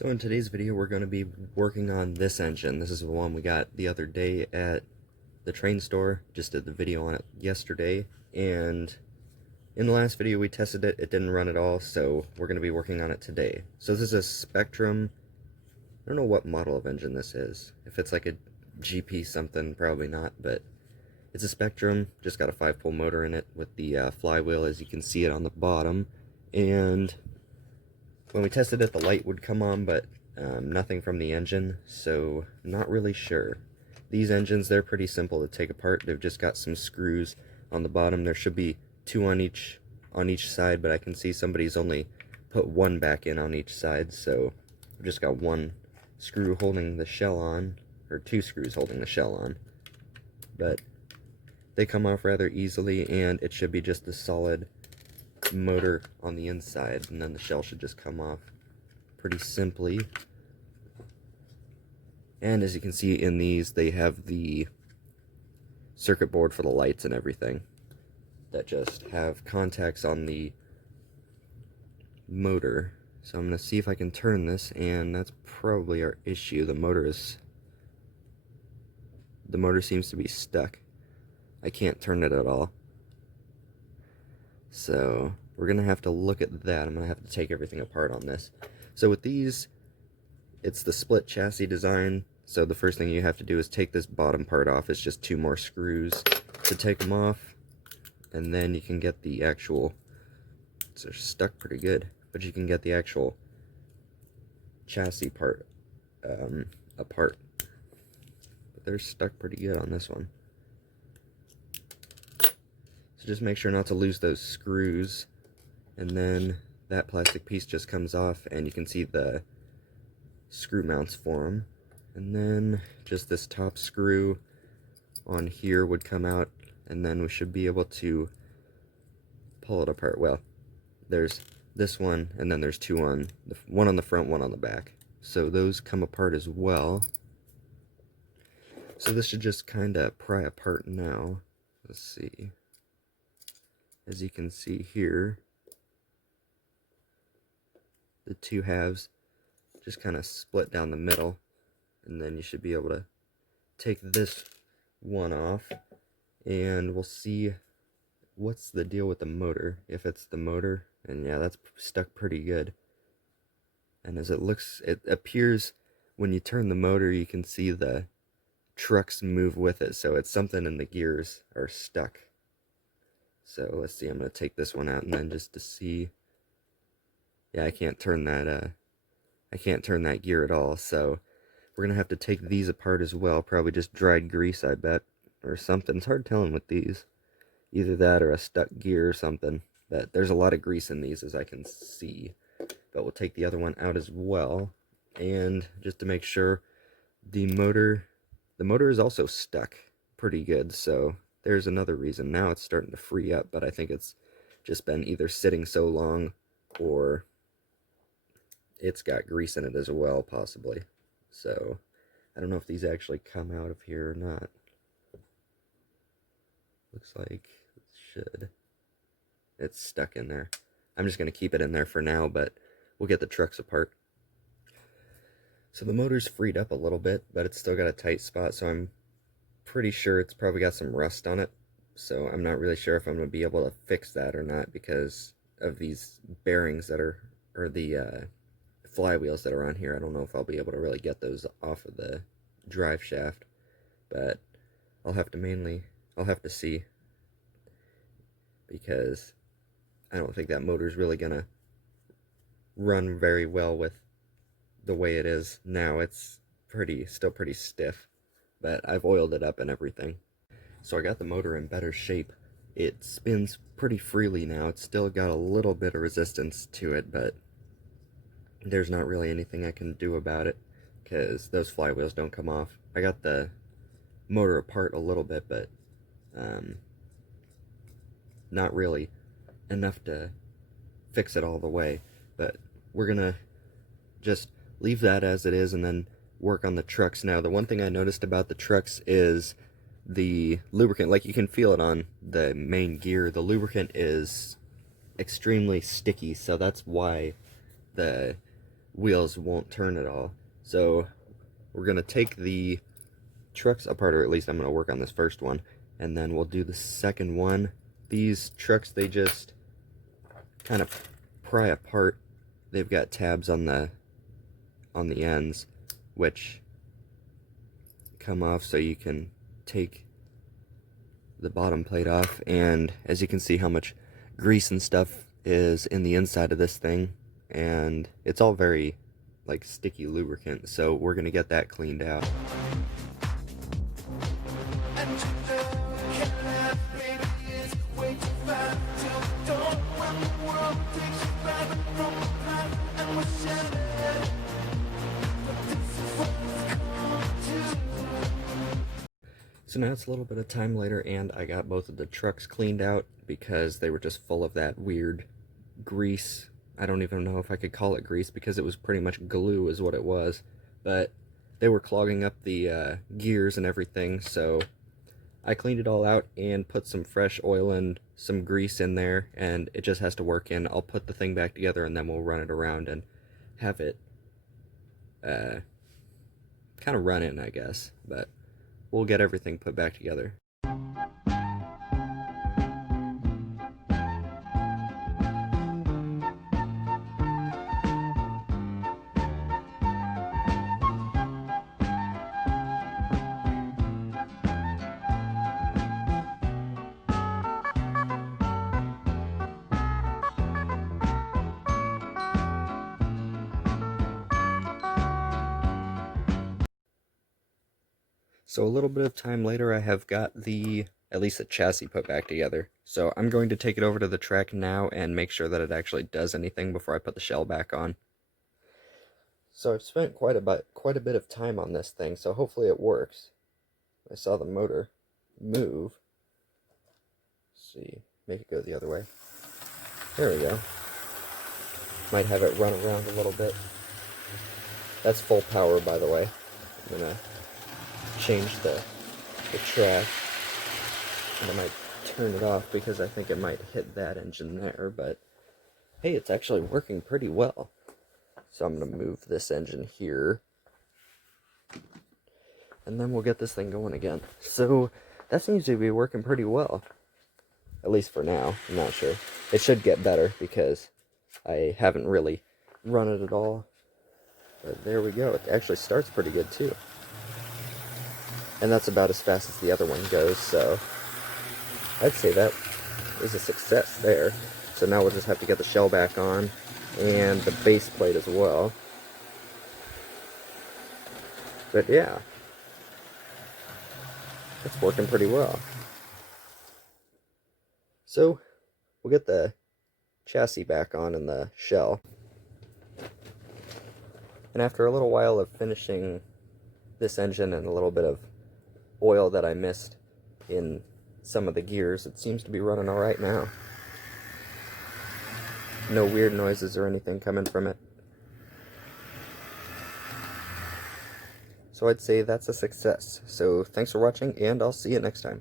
So in today's video we're going to be working on this engine. This is the one we got the other day at the train store. Just did the video on it yesterday, and in the last video we tested it. It didn't run at all, so we're going to be working on it today. So this is a Spectrum. I don't know what model of engine this is. If it's like a GP something, probably not, but it's a Spectrum. Just got a 5-pole motor in it with the flywheel, as you can see it on the bottom. And when we tested it, the light would come on, but nothing from the engine, so not really sure. These engines, they're pretty simple to take apart. They've just got some screws on the bottom. There should be 2 on each side, but I can see somebody's only put 1 back in on each side, so I've just got 1 screw holding the shell on, or 2 screws holding the shell on. But they come off rather easily, and it should be just a solid motor on the inside, and then the shell should just come off pretty simply. And as you can see in these, they have the circuit board for the lights and everything that just have contacts on the motor. So I'm going to see if I can turn this, and that's probably our issue. The motor seems to be stuck. I can't turn it at all. So we're going to have to look at that. I'm going to have to take everything apart on this. So with these, it's the split chassis design. So the first thing you have to do is take this bottom part off. It's just 2 more screws to take them off. And then you can get the actual, so they're stuck pretty good, but you can get the actual chassis part apart. But they're stuck pretty good on this one. So just make sure not to lose those screws, and then that plastic piece just comes off, and you can see the screw mounts for them. And then just this top screw on here would come out, and then we should be able to pull it apart. Well, there's this one, and then there's 2 on one on the front, 1 on the back. So those come apart as well. So this should just kind of pry apart now. Let's see. As you can see here, the 2 halves just kind of split down the middle, and then you should be able to take this one off, and we'll see what's the deal with the motor, if it's the motor. And yeah, that's stuck pretty good. And as it looks, it appears when you turn the motor, you can see the trucks move with it, so it's something in the gears are stuck. So let's see, I'm going to take this one out, and then just to see, yeah, I can't turn that gear at all. So we're going to have to take these apart as well, probably just dried grease, I bet, or something. It's hard telling with these, either that or a stuck gear or something, but there's a lot of grease in these, as I can see. But we'll take the other one out as well, and just to make sure, the motor is also stuck pretty good, so there's another reason. Now it's starting to free up, but I think it's just been either sitting so long, or it's got grease in it as well, possibly. So I don't know if these actually come out of here or not. Looks like it should. It's stuck in there. I'm just going to keep it in there for now, but we'll get the trucks apart. So the motor's freed up a little bit, but it's still got a tight spot, so I'm pretty sure it's probably got some rust on it. So I'm not really sure if I'm going to be able to fix that or not, because of these bearings that are, or the flywheels that are on here. I don't know if I'll be able to really get those off of the drive shaft, but I'll have to see, because I don't think that motor's really going to run very well with the way it is now. It's still pretty stiff, but I've oiled it up and everything. So I got the motor in better shape. It spins pretty freely now. It's still got a little bit of resistance to it, but there's not really anything I can do about it, because those flywheels don't come off. I got the motor apart a little bit, but not really enough to fix it all the way. But we're gonna just leave that as it is, and then work on the trucks now. The one thing I noticed about the trucks is the lubricant, like you can feel it on the main gear, the lubricant is extremely sticky, so that's why the wheels won't turn at all. So we're going to take the trucks apart, or at least I'm going to work on this first one, and then we'll do the second one. These trucks, they just kind of pry apart. They've got tabs on the ends, which come off so you can take the bottom plate off. And as you can see how much grease and stuff is in the inside of this thing, and it's all very like sticky lubricant, so we're gonna get that cleaned out. So now it's a little bit of time later, and I got both of the trucks cleaned out because they were just full of that weird grease. I don't even know if I could call it grease because it was pretty much glue is what it was. But they were clogging up the gears and everything, so I cleaned it all out and put some fresh oil and some grease in there, and it just has to work in. I'll put the thing back together and then we'll run it around and have it kind of run in, I guess. But we'll get everything put back together. So a little bit of time later, I have got at least the chassis put back together. So I'm going to take it over to the track now and make sure that it actually does anything before I put the shell back on. So I've spent quite a bit of time on this thing, so hopefully it works. I saw the motor move. Let's see, make it go the other way. There we go. Might have it run around a little bit. That's full power, by the way. I'm gonna change the track, and I might turn it off because I think it might hit that engine there, but hey, it's actually working pretty well. So I'm going to move this engine here, and then we'll get this thing going again. So that seems to be working pretty well, at least for now. I'm not sure. It should get better because I haven't really run it at all, but there we go. It actually starts pretty good too. And that's about as fast as the other one goes, so I'd say that is a success there. So now we'll just have to get the shell back on, and the base plate as well. But yeah, it's working pretty well. So we'll get the chassis back on and the shell. And after a little while of finishing this engine and a little bit of oil that I missed in some of the gears, it seems to be running alright now. No weird noises or anything coming from it. So I'd say that's a success. So thanks for watching, and I'll see you next time.